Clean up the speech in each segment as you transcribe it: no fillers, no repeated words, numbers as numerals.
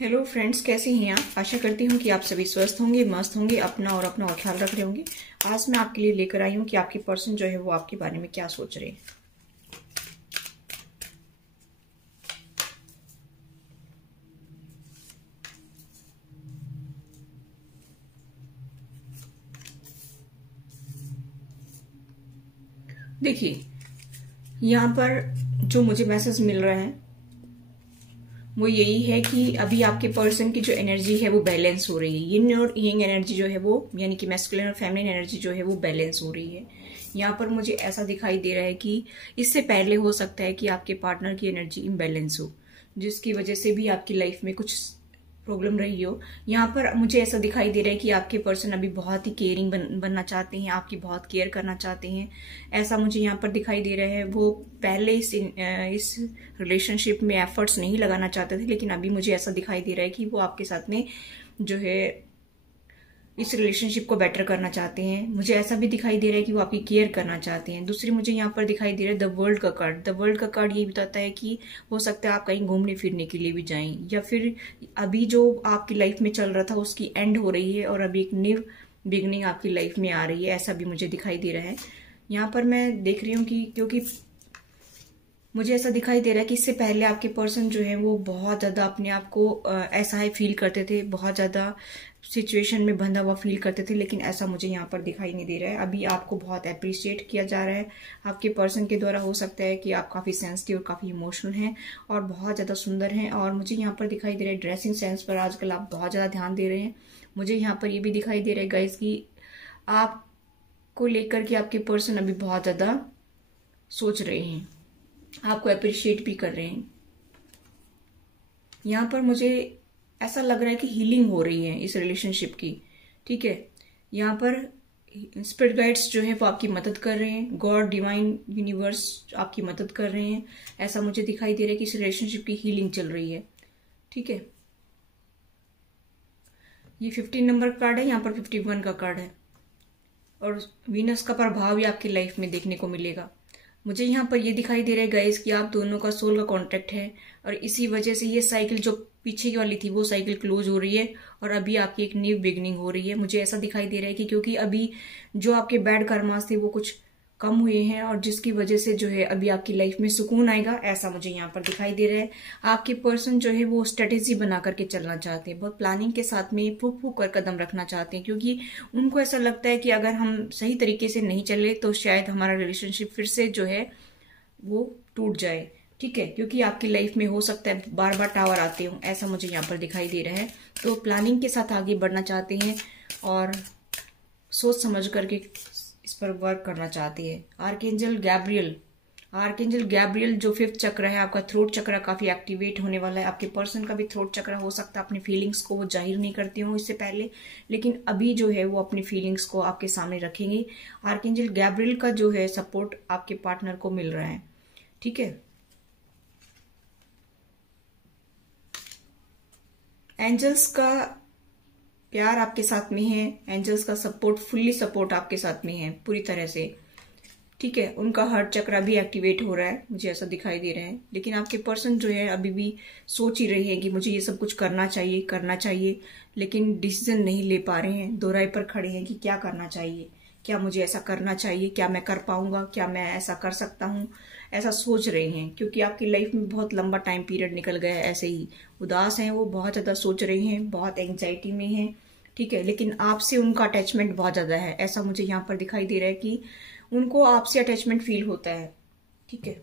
Hello friends, कैसे हैं आप। आशा करती हूँ कि आप सभी स्वस्थ होंगे, मस्त होंगे, अपना और ख्याल रख रहे होंगे। आज मैं आपके लिए लेकर आई हूँ कि आपके पर्सन जो है वो आपके बारे में क्या सोच रहे हैं। देखिए, यहाँ पर जो मुझे मैसेज मिल रहा है वो यही है कि अभी आपके पर्सन की जो एनर्जी है वो बैलेंस हो रही है। यिन और यंग एनर्जी जो है वो, यानी कि मैस्कुलिन और फेमिनिन एनर्जी जो है वो बैलेंस हो रही है। यहाँ पर मुझे ऐसा दिखाई दे रहा है कि इससे पहले हो सकता है कि आपके पार्टनर की एनर्जी इम्बैलेंस हो, जिसकी वजह से भी आपकी लाइफ में कुछ प्रॉब्लम रही हो। यहाँ पर मुझे ऐसा दिखाई दे रहा है कि आपके पर्सन अभी बहुत ही केयरिंग बनना चाहते हैं, आपकी बहुत केयर करना चाहते हैं। ऐसा मुझे यहाँ पर दिखाई दे रहा है। वो पहले इस रिलेशनशिप में एफर्ट्स नहीं लगाना चाहते थे, लेकिन अभी मुझे ऐसा दिखाई दे रहा है कि वो आपके साथ में जो है इस रिलेशनशिप को बेटर करना चाहते हैं। मुझे ऐसा भी दिखाई दे रहा है कि वो आपकी केयर करना चाहते हैं। दूसरी मुझे यहाँ पर दिखाई दे रहा है द वर्ल्ड का कार्ड। द वर्ल्ड का कार्ड ये बताता है कि हो सकता है आप कहीं घूमने फिरने के लिए भी जाएं, या फिर अभी जो आपकी लाइफ में चल रहा था उसकी एंड हो रही है और अभी एक न्यू बिगनिंग आपकी लाइफ में आ रही है। ऐसा भी मुझे दिखाई दे रहा है। यहाँ पर मैं देख रही हूँ कि क्योंकि मुझे ऐसा दिखाई दे रहा है कि इससे पहले आपके पर्सन जो है वो बहुत ज्यादा अपने आप को ऐसा है फील करते थे, बहुत ज्यादा सिचुएशन में बंधा हुआ फील करते थे, लेकिन ऐसा मुझे यहाँ पर दिखाई नहीं दे रहा है। अभी आपको बहुत अप्रिशिएट किया जा रहा है आपके पर्सन के द्वारा। हो सकता है कि आप काफी सेंसिटिव और काफी इमोशनल हैं और बहुत ज्यादा सुंदर हैं। और मुझे यहाँ पर दिखाई दे रहा है ड्रेसिंग सेंस पर आजकल आप बहुत ज्यादा ध्यान दे रहे हैं। मुझे यहाँ पर ये भी दिखाई दे रहा है गाइस कि आपको लेकर के आपके पर्सन अभी बहुत ज्यादा सोच रहे हैं, आपको अप्रिशिएट भी कर रहे हैं। यहाँ पर मुझे ऐसा लग रहा है कि हीलिंग हो रही है इस रिलेशनशिप की। ठीक है, यहाँ पर स्पिरिट गाइड्स जो है वो आपकी मदद कर रहे हैं, गॉड डिवाइन यूनिवर्स आपकी मदद कर रहे हैं। ऐसा मुझे दिखाई दे रहा है कि इस रिलेशनशिप की हीलिंग चल रही है। ठीक है, ये 15 नंबर कार्ड है, यहाँ पर 51 का कार्ड है और वीनस का प्रभाव भी आपकी लाइफ में देखने को मिलेगा। मुझे यहाँ पर ये दिखाई दे रहा है गाइस कि आप दोनों का सोल का कॉन्ट्रैक्ट है और इसी वजह से ये साइकिल जो पीछे की वाली थी वो साइकिल क्लोज हो रही है और अभी आपकी एक न्यू बिगनिंग हो रही है। मुझे ऐसा दिखाई दे रहा है कि क्योंकि अभी जो आपके बैड कर्मास थे वो कुछ कम हुए हैं और जिसकी वजह से जो है अभी आपकी लाइफ में सुकून आएगा। ऐसा मुझे यहाँ पर दिखाई दे रहा है। आपके पर्सन जो है वो स्ट्रेटेजी बना करके चलना चाहते हैं, बहुत प्लानिंग के साथ में फूक फूक कर कदम रखना चाहते हैं, क्योंकि उनको ऐसा लगता है कि अगर हम सही तरीके से नहीं चले तो शायद हमारा रिलेशनशिप फिर से जो है वो टूट जाए। ठीक है, क्योंकि आपकी लाइफ में हो सकता है बार बार टावर आते हो, ऐसा मुझे यहाँ पर दिखाई दे रहा है। तो प्लानिंग के साथ आगे बढ़ना चाहते हैं और सोच समझ करके इस पर वर्क करना चाहते हैं। आर्कएंजल गैब्रियल जो 5th चक्र है आपका, थ्रोट चक्र काफी एक्टिवेट होने वाला है। आपके पर्सन का भी थ्रोट चक्र हो सकता है अपनी फीलिंग्स को वो जाहिर नहीं करते हो इससे पहले, लेकिन अभी जो है वो अपनी फीलिंग्स को आपके सामने रखेंगे। आर्कएंजल गैब्रियल का जो है सपोर्ट आपके पार्टनर को मिल रहा है। ठीक है, एंजल्स का प्यार आपके साथ में है, एंजल्स का सपोर्ट, फुल्ली सपोर्ट आपके साथ में है पूरी तरह से। ठीक है, उनका हार्ट चक्र भी एक्टिवेट हो रहा है, मुझे ऐसा दिखाई दे रहा है। लेकिन आपके पर्सन जो है अभी भी सोच ही रहे हैं कि मुझे ये सब कुछ करना चाहिए, लेकिन डिसीजन नहीं ले पा रहे हैं। दो राय पर खड़े हैं कि क्या करना चाहिए, क्या मुझे ऐसा करना चाहिए, क्या मैं कर पाऊंगा, क्या मैं ऐसा कर सकता हूँ, ऐसा सोच रहे हैं। क्योंकि आपकी लाइफ में बहुत लंबा टाइम पीरियड निकल गया है, ऐसे ही उदास हैं वो, बहुत ज्यादा सोच रहे हैं, बहुत एंग्जाइटी में हैं। ठीक है, लेकिन आपसे उनका अटैचमेंट बहुत ज्यादा है। ऐसा मुझे यहाँ पर दिखाई दे रहा है कि उनको आपसे अटैचमेंट फील होता है। ठीक है,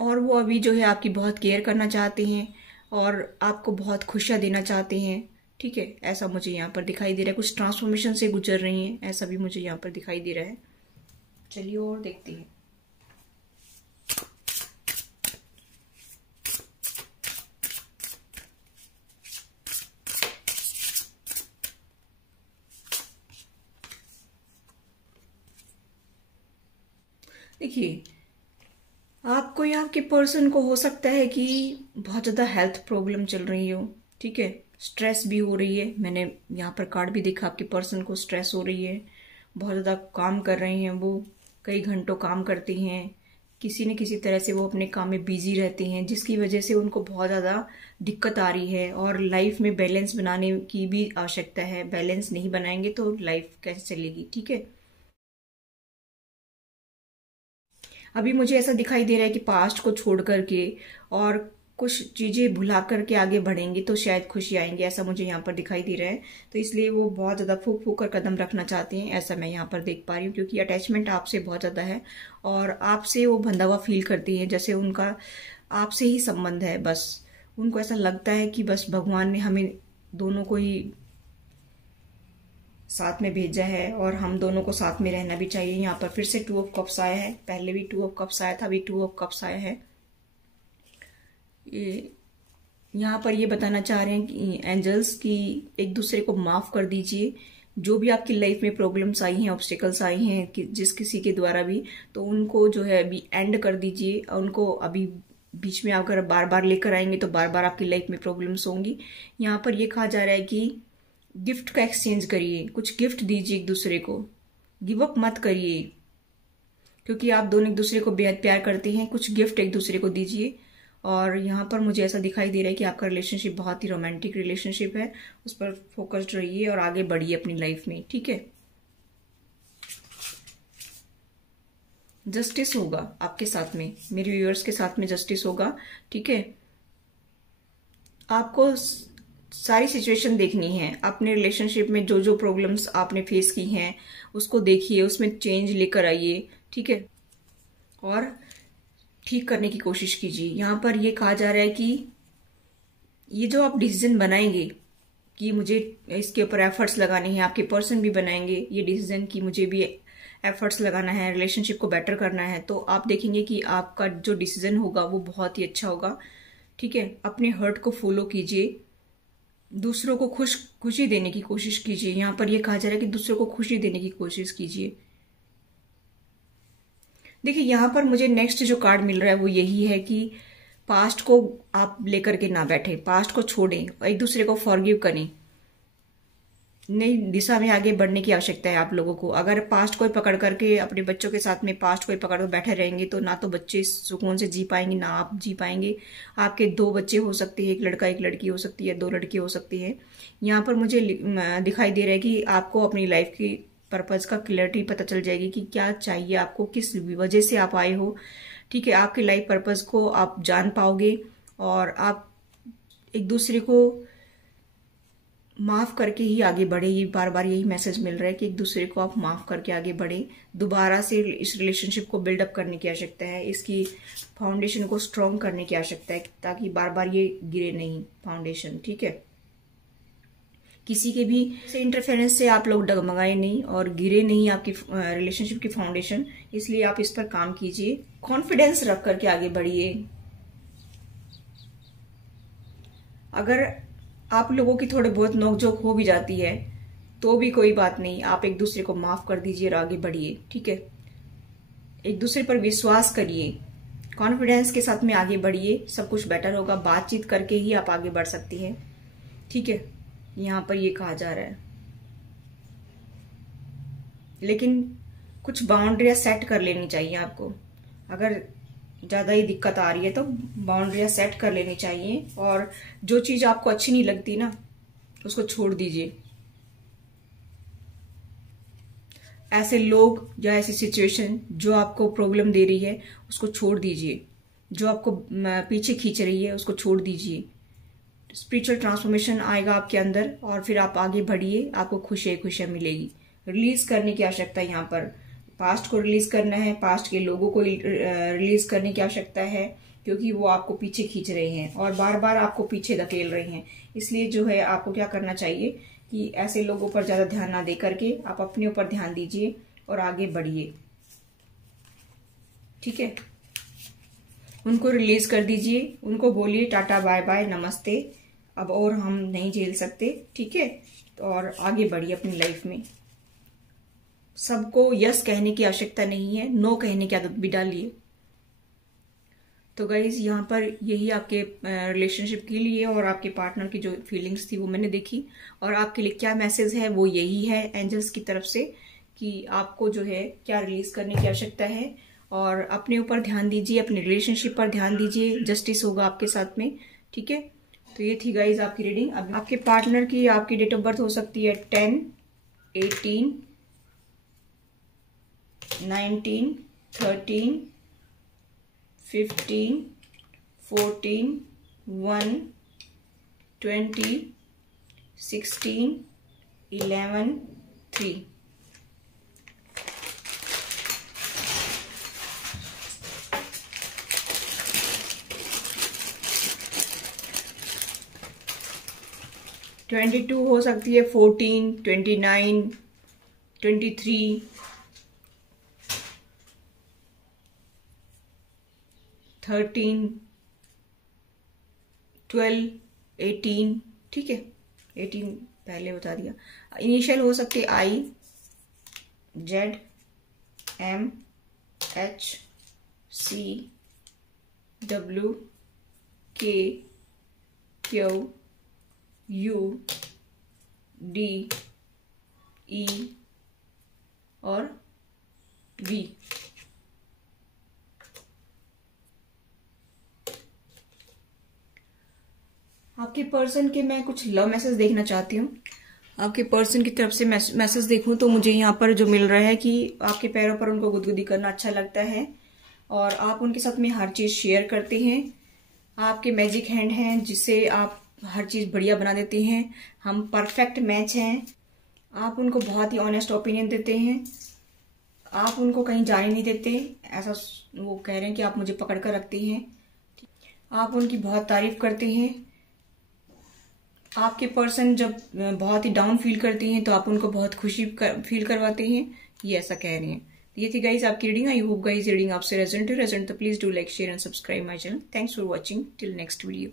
और वो अभी जो है आपकी बहुत केयर करना चाहते हैं और आपको बहुत खुशियां देना चाहते हैं। ठीक है, ऐसा मुझे यहाँ पर दिखाई दे रहा है। कुछ ट्रांसफॉर्मेशन से गुजर रही हैं, ऐसा भी मुझे यहाँ पर दिखाई दे रहा है। चलिए और देखते हैं। देखिए, आपको या आपके पर्सन को हो सकता है कि बहुत ज्यादा हेल्थ प्रॉब्लम चल रही हो। ठीक है, स्ट्रेस भी हो रही है। मैंने यहाँ पर कार्ड भी देखा, आपके पर्सन को स्ट्रेस हो रही है, बहुत ज्यादा काम कर रहे हैं वो, कई घंटों काम करते हैं, किसी न किसी तरह से वो अपने काम में बिजी रहते हैं, जिसकी वजह से उनको बहुत ज़्यादा दिक्कत आ रही है। और लाइफ में बैलेंस बनाने की भी आवश्यकता है। बैलेंस नहीं बनाएंगे तो लाइफ कैसे चलेगी, ठीक है। अभी मुझे ऐसा दिखाई दे रहा है कि पास्ट को छोड़ करके और कुछ चीजें भुला करके आगे बढ़ेंगे तो शायद खुशी आएंगे, ऐसा मुझे यहाँ पर दिखाई दे रहा है। तो इसलिए वो बहुत ज्यादा फूक फूक कर कदम रखना चाहते हैं, ऐसा मैं यहाँ पर देख पा रही हूँ, क्योंकि अटैचमेंट आपसे बहुत ज्यादा है और आपसे वो बंधा हुआ फील करती है, जैसे उनका आपसे ही संबंध है। बस उनको ऐसा लगता है कि बस भगवान ने हमें दोनों को ही साथ में भेजा है और हम दोनों को साथ में रहना भी चाहिए। यहाँ पर फिर से 2 ऑफ कप्स आया है, पहले भी 2 ऑफ कप्स आया था, अभी 2 ऑफ कप्स आया है। ये यहाँ पर ये बताना चाह रहे हैं कि एंजल्स की एक दूसरे को माफ कर दीजिए। जो भी आपकी लाइफ में प्रॉब्लम्स आई हैं, ऑब्स्टिकल्स आई हैं कि जिस किसी के द्वारा भी, तो उनको जो है अभी एंड कर दीजिए। उनको अभी बीच में अगर बार बार लेकर आएंगे तो बार बार आपकी लाइफ में प्रॉब्लम्स होंगी। यहाँ पर ये कहा जा रहा है कि गिफ्ट का एक्सचेंज करिए, कुछ गिफ्ट दीजिए एक दूसरे को, गिव अप मत करिए, क्योंकि आप दोनों एक दूसरे को बेहद प्यार करते हैं। कुछ गिफ्ट एक दूसरे को दीजिए। और यहाँ पर मुझे ऐसा दिखाई दे रहा है कि आपका रिलेशनशिप बहुत ही रोमांटिक रिलेशनशिप है, उस पर फोकस्ड रहिए और आगे बढ़िए अपनी लाइफ में, ठीक है। जस्टिस होगा आपके साथ में, मेरे व्यूअर्स के साथ में जस्टिस होगा, ठीक है। आपको सारी सिचुएशन देखनी है अपने रिलेशनशिप में, जो जो प्रॉब्लम्स आपने फेस की हैं उसको देखिए, उसमें चेंज लेकर आइए, ठीक है, और ठीक करने की कोशिश कीजिए। यहाँ पर ये कहा जा रहा है कि ये जो आप डिसीजन बनाएंगे कि मुझे इसके ऊपर एफर्ट्स लगाने हैं, आपके पर्सन भी बनाएंगे ये डिसीजन कि मुझे भी एफर्ट्स लगाना है, रिलेशनशिप को बेटर करना है, तो आप देखेंगे कि आपका जो डिसीजन होगा वो बहुत ही अच्छा होगा, ठीक है। अपने हर्ट को फॉलो कीजिए, दूसरों को खुशी देने की कोशिश कीजिए। यहाँ पर यह कहा जा रहा है कि दूसरों को खुशी देने की कोशिश कीजिए। देखिए यहाँ पर मुझे नेक्स्ट जो कार्ड मिल रहा है वो यही है कि पास्ट को आप लेकर के ना बैठे, पास्ट को छोड़ें और एक दूसरे को फॉरगिव करें। नई दिशा में आगे बढ़ने की आवश्यकता है आप लोगों को। अगर पास्ट को ही पकड़ करके अपने बच्चों के साथ में पास्ट को ही पकड़ कर बैठे रहेंगे तो ना तो बच्चे सुकून से जी पाएंगे, ना आप जी पाएंगे। आपके 2 बच्चे हो सकते हैं, एक लड़का एक लड़की हो सकती है, 2 लड़की हो सकती है। यहाँ पर मुझे दिखाई दे रहा है कि आपको अपनी लाइफ की पर्पज का क्लैरिटी पता चल जाएगी कि क्या चाहिए आपको, किस वजह से आप आए हो, ठीक है। आपके लाइफ पर्पज को आप जान पाओगे और आप एक दूसरे को माफ करके ही आगे बढ़े। ये बार बार यही मैसेज मिल रहा है कि एक दूसरे को आप माफ करके आगे बढ़े। दोबारा से इस रिलेशनशिप को बिल्डअप करने की आवश्यकता है, इसकी फाउंडेशन को स्ट्रॉन्ग करने की आवश्यकता है, ताकि बार बार ये गिरे नहीं फाउंडेशन, ठीक है। किसी के भी से इंटरफेरेंस से आप लोग डगमगाए नहीं और गिरे नहीं आपकी रिलेशनशिप की फाउंडेशन। इसलिए आप इस पर काम कीजिए, कॉन्फिडेंस रख करके आगे बढ़िए। अगर आप लोगों की थोड़े बहुत नोकझोंक हो भी जाती है तो भी कोई बात नहीं, आप एक दूसरे को माफ कर दीजिए और आगे बढ़िए, ठीक है। एक दूसरे पर विश्वास करिए, कॉन्फिडेंस के साथ में आगे बढ़िए, सब कुछ बेटर होगा। बातचीत करके ही आप आगे बढ़ सकती हैं, ठीक है। यहाँ पर ये कहा जा रहा है, लेकिन कुछ बाउंड्रियां सेट कर लेनी चाहिए आपको। अगर ज्यादा ही दिक्कत आ रही है तो बाउंड्रियां सेट कर लेनी चाहिए, और जो चीज आपको अच्छी नहीं लगती ना उसको छोड़ दीजिए। ऐसे लोग या ऐसी सिचुएशन जो आपको प्रॉब्लम दे रही है उसको छोड़ दीजिए, जो आपको पीछे खींच रही है उसको छोड़ दीजिए। स्पिरिचुअल ट्रांसफॉर्मेशन आएगा आपके अंदर और फिर आप आगे बढ़िए, आपको खुशियां मिलेगी। रिलीज करने की आवश्यकता है यहाँ पर, पास्ट को रिलीज करना है, पास्ट के लोगों को रिलीज करने की आवश्यकता है, क्योंकि वो आपको पीछे खींच रहे हैं और बार बार आपको पीछे धकेल रहे हैं। इसलिए जो है आपको क्या करना चाहिए कि ऐसे लोगों पर ज्यादा ध्यान ना दे करके आप अपने ऊपर ध्यान दीजिए और आगे बढ़िए, ठीक है। उनको रिलीज कर दीजिए, उनको बोलिए टाटा बाय बाय नमस्ते, अब और हम नहीं झेल सकते, ठीक है। और आगे बढ़िए अपनी लाइफ में। सबको यस कहने की आवश्यकता नहीं है, नो कहने की आदत भी डालिए। तो गाइज यहाँ पर यही आपके रिलेशनशिप के लिए और आपके पार्टनर की जो फीलिंग्स थी वो मैंने देखी, और आपके लिए क्या मैसेज है वो यही है एंजल्स की तरफ से कि आपको जो है क्या रिलीज करने की आवश्यकता है और अपने ऊपर ध्यान दीजिए, अपने रिलेशनशिप पर ध्यान दीजिए, जस्टिस होगा आपके साथ में। ठीक है, तो ये थी गाइज आपकी रीडिंग। अब आपके पार्टनर की आपकी डेट ऑफ बर्थ हो सकती है 10, 18, 19, 13, 15, 14, 1, 20, 16, 11, 3। ट्वेंटी टू हो सकती है, 14, 29, 23, 13, 12, 18। ठीक है, 18 पहले बता दिया। इनिशियल हो सकती है I, Z, M, H, C, W, K, Q, U, D, E और V। आपके पर्सन के मैं कुछ लव मैसेज देखना चाहती हूँ। आपके पर्सन की तरफ से मैसेज देखूं तो मुझे यहाँ पर जो मिल रहा है कि आपके पैरों पर उनको गुदगुदी करना अच्छा लगता है और आप उनके साथ में हर चीज शेयर करते हैं। आपके मैजिक हैंड हैं जिससे आप हर चीज बढ़िया बना देते हैं। हम परफेक्ट मैच हैं। आप उनको बहुत ही ऑनेस्ट ओपिनियन देते हैं। आप उनको कहीं जाने नहीं देते, ऐसा वो कह रहे हैं कि आप मुझे पकड़ कर रखते हैं। आप उनकी बहुत तारीफ करते हैं। आपके पर्सन जब बहुत ही डाउन फील करते हैं तो आप उनको बहुत खुशी फील करवाते हैं, ये ऐसा कह रहे हैं। ये थी गाइज आपकी reading. I hope guys reading आपसे रेजोनेट तो please do like, share and subscribe my channel. Thanks for watching. Till next video.